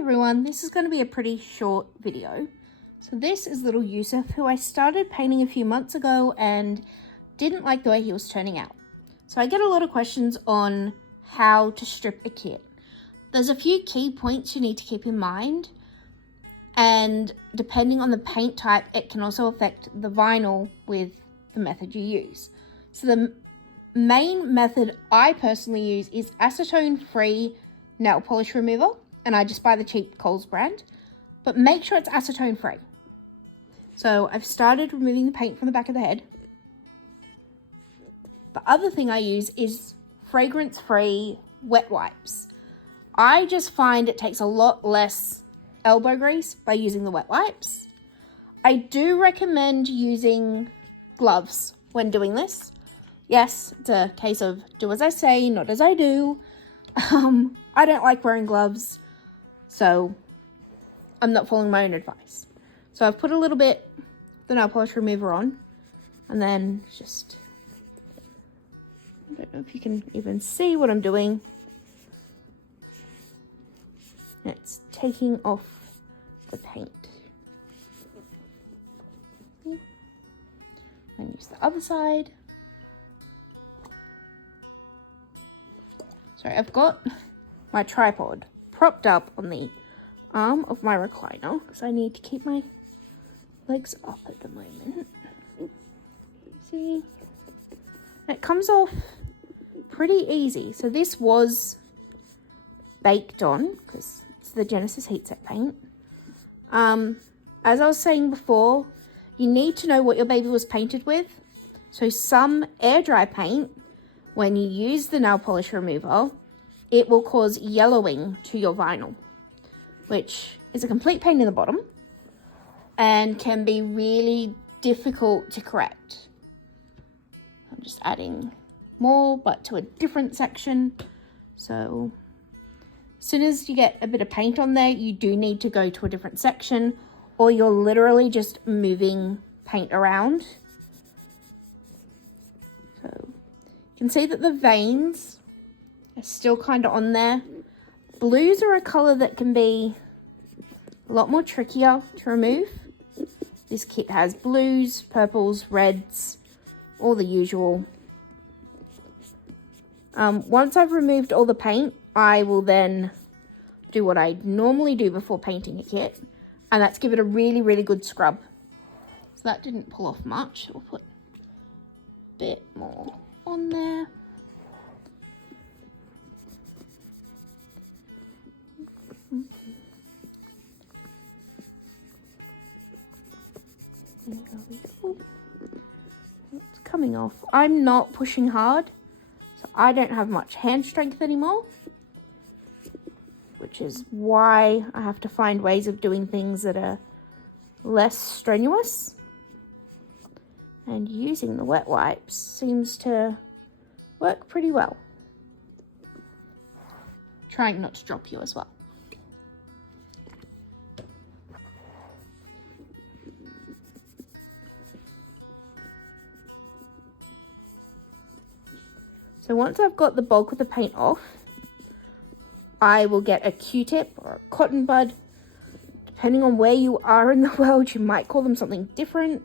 everyone, this is going to be a pretty short video. So this is little Yusuf, who I started painting a few months ago and didn't like the way he was turning out. So I get a lot of questions on how to strip a kit. There's a few key points you need to keep in mind, and depending on the paint type, it can also affect the vinyl with the method you use. So the main method I personally use is acetone-free nail polish remover, and I just buy the cheap Kohl's brand, but make sure it's acetone-free. So I've started removing the paint from the back of the head. The other thing I use is fragrance-free wet wipes. I just find it takes a lot less elbow grease by using the wet wipes. I do recommend using gloves when doing this. Yes, it's a case of do as I say, not as I do. I don't like wearing gloves, so I'm not following my own advice. So I've put a little bit of the nail polish remover on, and then just, I don't know if you can even see what I'm doing. It's taking off the paint. And use the other side. So I've got my tripod propped up on the arm of my recliner because I need to keep my legs up at the moment. See? And it comes off pretty easy. So this was baked on because it's the Genesis Heatset paint. As I was saying before, you need to know what your baby was painted with. So some air dry paint, when you use the nail polish remover, it will cause yellowing to your vinyl, which is a complete pain in the bottom and can be really difficult to correct. I'm just adding more, but to a different section. So as soon as you get a bit of paint on there, you do need to go to a different section, or you're literally just moving paint around. So you can see that the veins are still kind of on there. Blues are a color that can be a lot more trickier to remove. This kit has blues, purples, reds, all the usual. Once I've removed all the paint, I will then do what I normally do before painting a kit, and that's give it a really, really good scrub. So that didn't pull off much. We'll put a bit more on there. It's coming off. I'm not pushing hard, so I don't have much hand strength anymore, which is why I have to find ways of doing things that are less strenuous. And using the wet wipes seems to work pretty well. Trying not to drop you as well. So once I've got the bulk of the paint off, I will get a Q-tip or a cotton bud. Depending on where you are in the world, you might call them something different.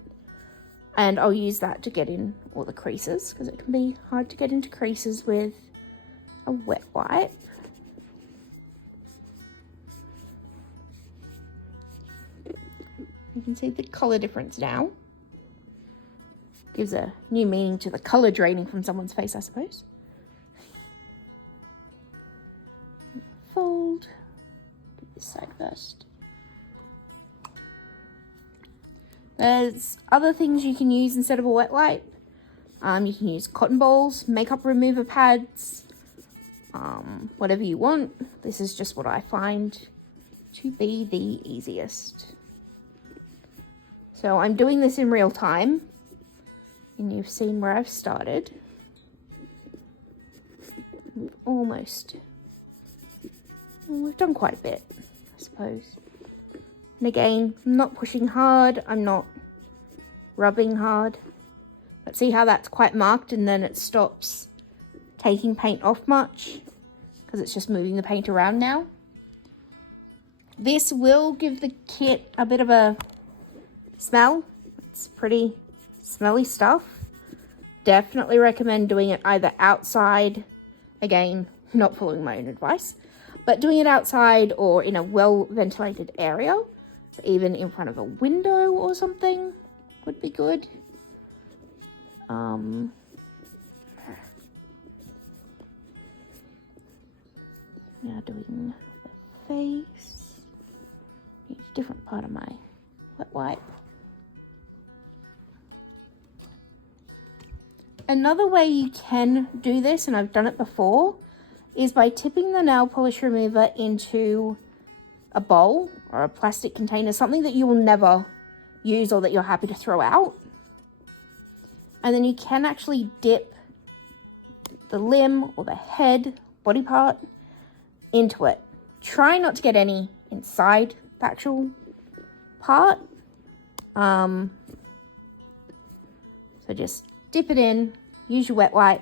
And I'll use that to get in all the creases, because it can be hard to get into creases with a wet wipe. You can see the color difference now. Gives a new meaning to the color draining from someone's face, I suppose. Fold. Do this side first. There's other things you can use instead of a wet wipe. You can use cotton balls, makeup remover pads, whatever you want. This is just what I find to be the easiest. So I'm doing this in real time, and you've seen where I've started. We've done quite a bit, I suppose. And again, I'm not pushing hard, I'm not rubbing hard. But see how that's quite marked, and then it stops taking paint off much because it's just moving the paint around now. This will give the kit a bit of a smell. It's pretty smelly stuff. Definitely recommend doing it either outside, again, not following my own advice, but doing it outside or in a well-ventilated area. So even in front of a window or something would be good. Now doing the face. Need a different part of my wet wipe. Another way you can do this, and I've done it before, is by tipping the nail polish remover into a bowl or a plastic container, something that you will never use or that you're happy to throw out. And then you can actually dip the limb or the head, body part, into it. Try not to get any inside the actual part. So just dip it in, use your wet wipe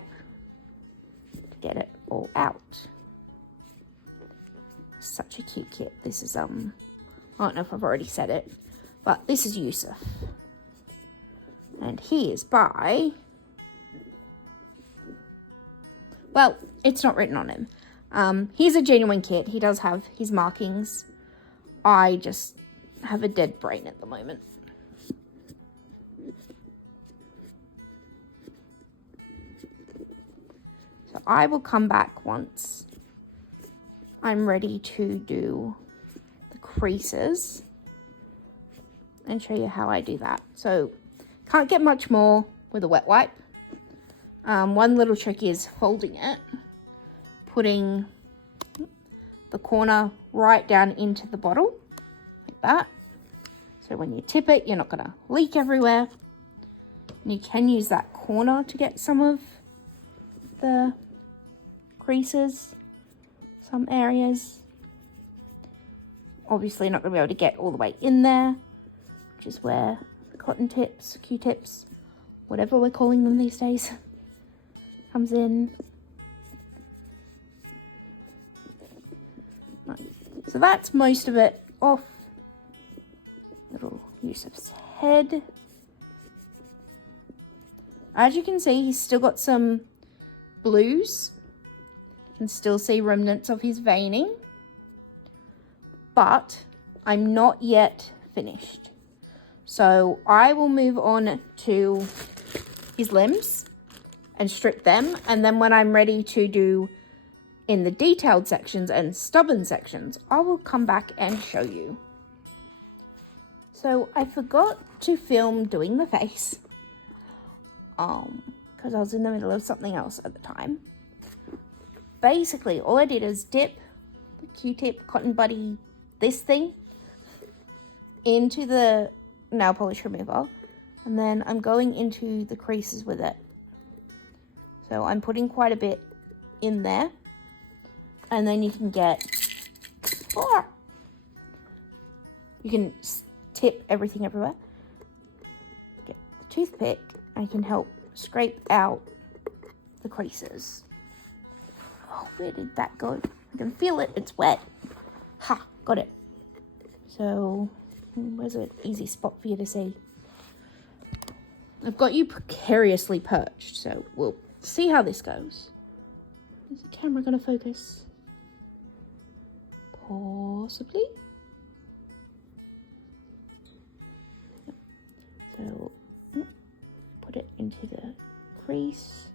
to get it all out. Such a cute kit. This is, I don't know if I've already said it, but this is Yusuf. And he is by, well, it's not written on him. He's a genuine kit. He does have his markings. I just have a dead brain at the moment. So I will come back once I'm ready to do the creases and show you how I do that. So can't get much more with a wet wipe. One little trick is folding it, putting the corner right down into the bottle like that. So when you tip it, you're not going to leak everywhere. And you can use that corner to get some of the creases, some areas. Obviously not going to be able to get all the way in there, which is where the cotton tips, Q-tips, whatever we're calling them these days, comes in. So that's most of it off little Yusuf's head. As you can see, he's still got some blues. You can still see remnants of his veining. But I'm not yet finished. So I will move on to his limbs and strip them. And then when I'm ready to do in the detailed sections and stubborn sections, I will come back and show you. So I forgot to film doing the face. Because I was in the middle of something else at the time. Basically, all I did is dip the Q-tip, cotton buddy, this thing, into the nail polish remover. And then I'm going into the creases with it. So I'm putting quite a bit in there. And then you can get, you can tip everything everywhere. Get the toothpick and you can help scrape out the creases. Oh, where did that go? I can feel it, it's wet. Ha, got it. So, where's an easy spot for you to see? I've got you precariously perched, so we'll see how this goes. Is the camera going to focus? Possibly. So, put it into the crease.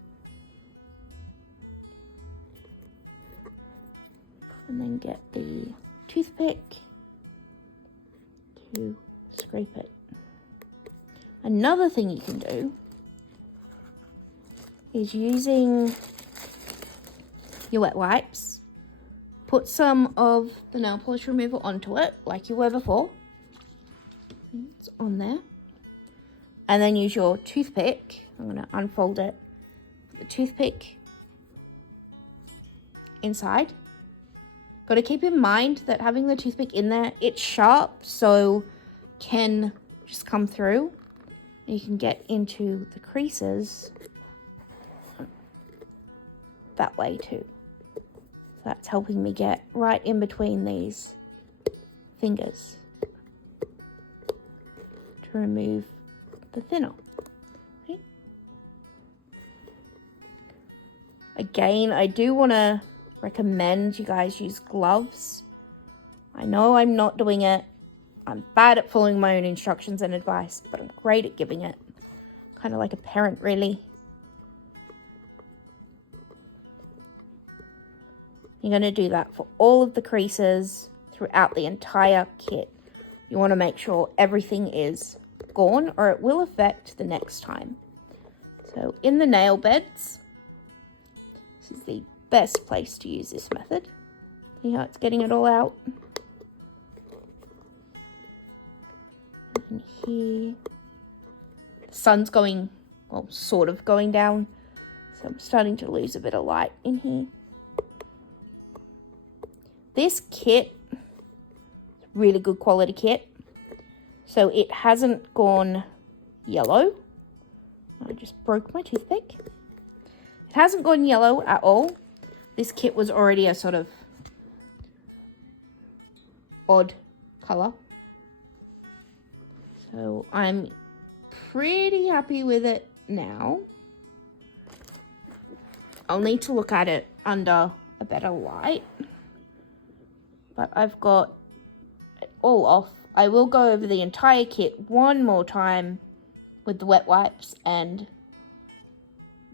And then get the toothpick to scrape it. Another thing you can do is using your wet wipes, put some of the nail polish remover onto it like you were before. It's on there. And then use your toothpick. I'm going to unfold it. The toothpick inside. Got to keep in mind that having the toothpick in there, it's sharp, so can just come through. You can get into the creases that way too. That's helping me get right in between these fingers to remove the thinner. Okay. Again, I do want to recommend you guys use gloves. I know I'm not doing it. I'm bad at following my own instructions and advice, but I'm great at giving it. Kind of like a parent, really. You're going to do that for all of the creases throughout the entire kit. You want to make sure everything is gone or it will affect the next time. So in the nail beds, this is the best place to use this method. See how it's getting it all out? And here, the sun's going, well, sort of going down. So I'm starting to lose a bit of light in here. This kit, really good quality kit. So it hasn't gone yellow. I just broke my toothpick. It hasn't gone yellow at all. This kit was already a sort of odd color. So I'm pretty happy with it now. I'll need to look at it under a better light. But I've got it all off. I will go over the entire kit one more time with the wet wipes and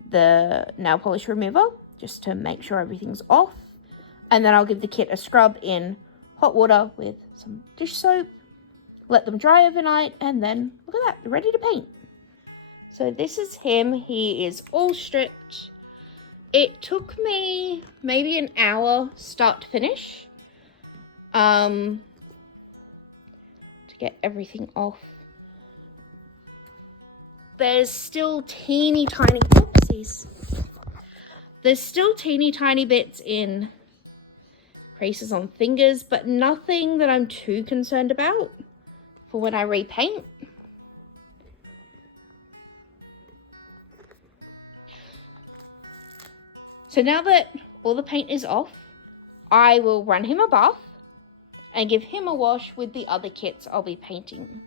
the nail polish remover, just to make sure everything's off. And then I'll give the kit a scrub in hot water with some dish soap, let them dry overnight, and then look at that, they're ready to paint. So this is him. He is all stripped. It took me maybe an hour start to finish. To get everything off. There's still teeny tiny, oopsies. There's still teeny tiny bits in creases on fingers, but nothing that I'm too concerned about for when I repaint. So now that all the paint is off, I will run him a bath and give him a wash with the other kits I'll be painting